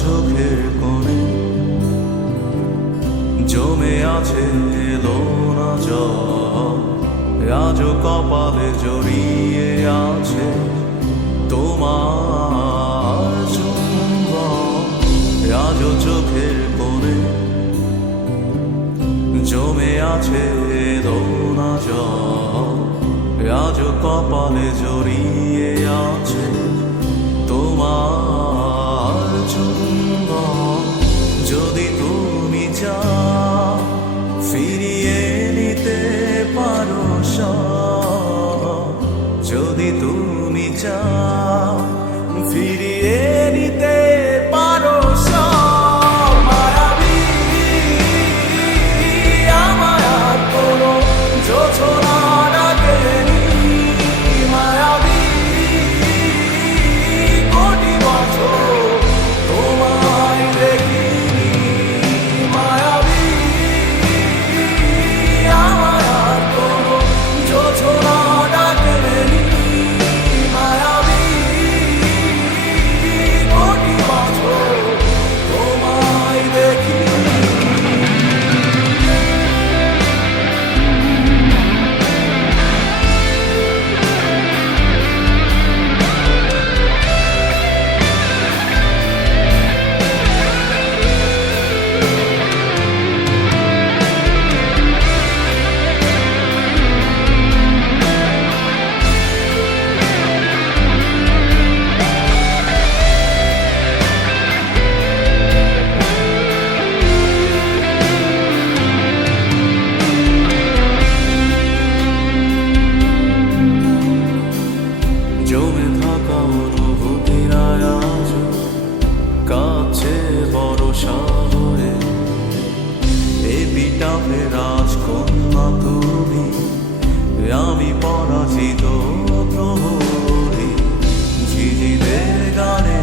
চোখের কোণে জমে আছে এলো না জল, আজও কপালে জড়িয়ে আছে তোমার চুম্বন। আজও চোখের কোণে জমে আছে এলো না জল, আজও কপালে জড়িয়ে আছে তোমার চুম্বন। যদি তুমি চাও ফিরিয়ে নিতে পারো সব, যদি তুমি চাও ফিরিয়ে নিতে পারো সব। মায়াবী আমায় আর কোনো জোছনা ডাকেনি, মায়াবী কোটি বছর তোমায় দেখিনি। মায়াবী আমায় আর কোনো জোছনা ডাকেনি, মায়াবী কোটি বছর তোমায় দেখিনি। জমে থাকা অনুভূতিরা আজ কাছে বড় সাগরে। এপিটাফে রাজকন্যা তুমি, আমি পরাজিত প্রহরী। ঝিঝিদের গানে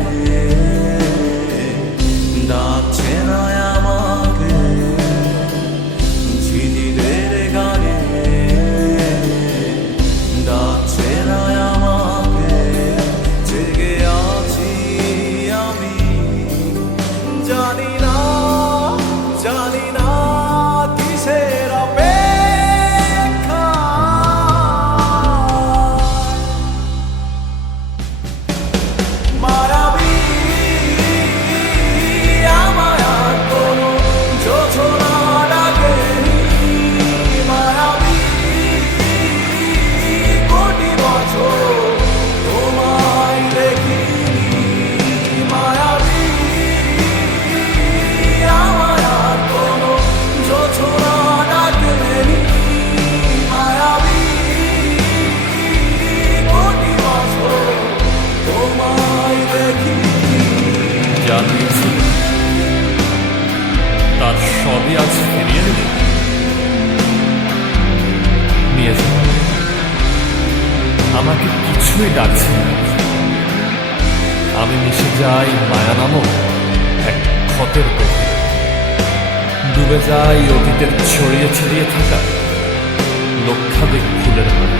ডাকছে না আমাকে, ঝিঝিদের গানে ডাকছে না আমাকে। জেগে আছি আমি, জানি না জানি না কিসের অপেক্ষা। মায়াবী আমায় আর কোনো জোছনা ডাকেনি, মায়াবী কোটি বছর তোমায় দেখিনি। মায়াবী আমায় আর কোনো জোছনা ডাকেনি, মায়াবী কোটি বছর তোমায় দেখিনি। যা দিয়েছিল তার সবই আজ ফিরিয়ে দেবে। নিয়ে যাও, আমাকে কিছুই ডাকছে না। আমি মিশে যাই মায়া নামক এক ক্ষতের গভীরে, ডুবে যাই অতীতের ছড়িয়ে ছিড়িয়ে থাকা লক্ষাধিক ফুলের মধ্যে।